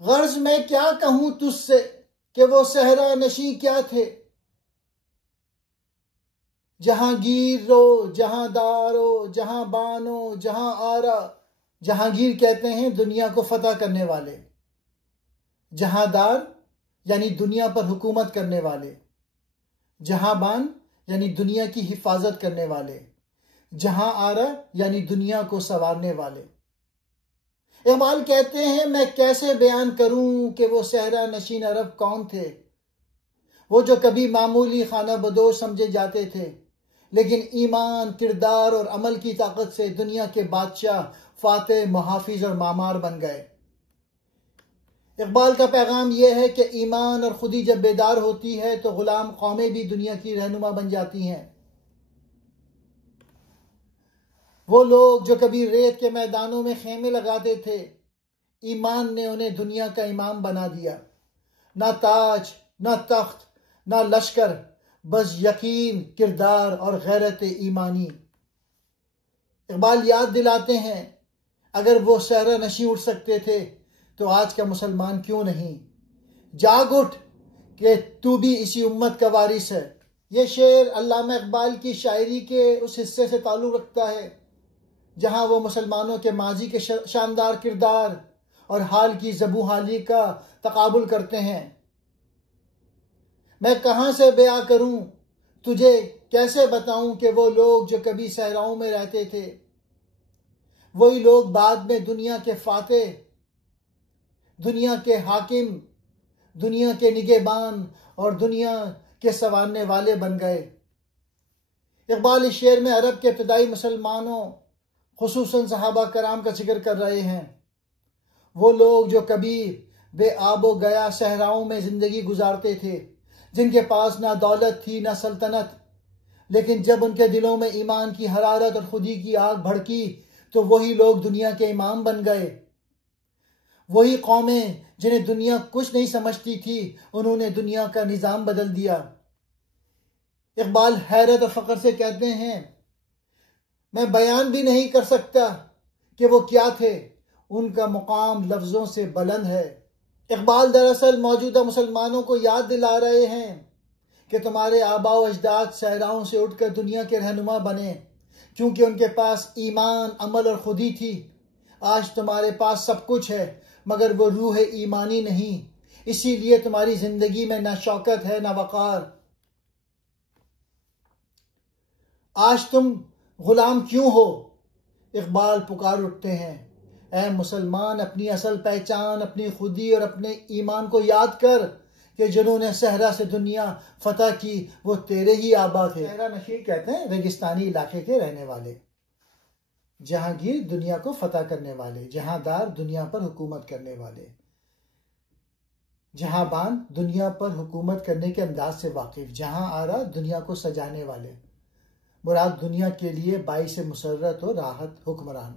غرض میں کیا کہوں تجھ سے کہ وہ صحرا نشیں کیا تھے، جہاں گیر رو جہاں دارو جہاں بانو جہاں آرا۔ جہانگیر کہتے ہیں دنیا کو فتح کرنے والے، جہاں دار یعنی دنیا پر حکومت کرنے والے، جہاں بان یعنی دنیا کی حفاظت کرنے والے، جہاں آرا یعنی دنیا کو سنوارنے والے۔ اقبال کہتے ہیں میں کیسے بیان کروں کہ وہ صحرا نشین عرب کون تھے، وہ جو کبھی معمولی خانہ بدوش سمجھے جاتے تھے لیکن ایمان، کردار اور عمل کی طاقت سے دنیا کے بادشاہ، فاتح، محافظ اور معمار بن گئے۔ اقبال کا پیغام یہ ہے کہ ایمان اور خودی جب بیدار ہوتی ہے تو غلام قومیں بھی دنیا کی رہنما بن جاتی ہیں۔ وہ لوگ جو کبھی ریت کے میدانوں میں خیمے لگاتے تھے، ایمان نے انہیں دنیا کا امام بنا دیا۔ نہ تاج، نہ تخت، نہ لشکر، بس یقین، کردار اور غیرت ایمانی۔ اقبال یاد دلاتے ہیں اگر وہ صحرا نشیں اٹھ سکتے تھے تو آج کا مسلمان کیوں نہیں؟ جاگ اٹھ کہ تو بھی اسی امت کا وارث ہے۔ یہ شعر علامہ اقبال کی شاعری کے اس حصے سے تعلق رکھتا ہے جہاں وہ مسلمانوں کے ماضی کے شاندار کردار اور حال کی زبوں حالی کا تقابل کرتے ہیں۔ میں کہاں سے بیاں کروں، تجھے کیسے بتاؤں کہ وہ لوگ جو کبھی صحراؤں میں رہتے تھے، وہی لوگ بعد میں دنیا کے فاتح، دنیا کے حاکم، دنیا کے نگہبان اور دنیا کے سنوارنے والے بن گئے۔ اقبال اس شعر میں عرب کے ابتدائی مسلمانوں خصوصاً صحابہ کرام کا ذکر کر رہے ہیں۔ وہ لوگ جو کبھی بے آب و گیا صحراؤں میں زندگی گزارتے تھے، جن کے پاس نہ دولت تھی نہ سلطنت، لیکن جب ان کے دلوں میں ایمان کی حرارت اور خودی کی آگ بھڑکی تو وہی لوگ دنیا کے امام بن گئے۔ وہی قومیں جنہیں دنیا کچھ نہیں سمجھتی تھی، انہوں نے دنیا کا نظام بدل دیا۔ اقبال حیرت اور فخر سے کہتے ہیں میں بیان بھی نہیں کر سکتا کہ وہ کیا تھے، ان کا مقام لفظوں سے بلند ہے۔ اقبال دراصل موجودہ مسلمانوں کو یاد دلا رہے ہیں کہ تمہارے آباء و اجداد صحراؤں سے اٹھ کر دنیا کے رہنما بنے کیونکہ ان کے پاس ایمان، عمل اور خودی تھی۔ آج تمہارے پاس سب کچھ ہے مگر وہ روح ایمانی نہیں، اسی لیے تمہاری زندگی میں نہ شوکت ہے نہ وقار۔ آج تم غلام کیوں ہو؟ اقبال پکار اٹھتے ہیں اے مسلمان، اپنی اصل پہچان، اپنی خودی اور اپنے ایمان کو یاد کر کہ جنہوں نے صحرا سے دنیا فتح کی وہ تیرے ہی آبا تھے۔ صحرا نشین کہتے ہیں ریگستانی علاقے کے رہنے والے، جہانگیر دنیا کو فتح کرنے والے، جہاں دار دنیا پر حکومت کرنے والے، جہاں بان دنیا پر حکومت کرنے کے انداز سے واقف، جہاں آرا دنیا کو سجانے والے۔ مراد دنیا کے لیے باعث مسرت و راحت حکمران۔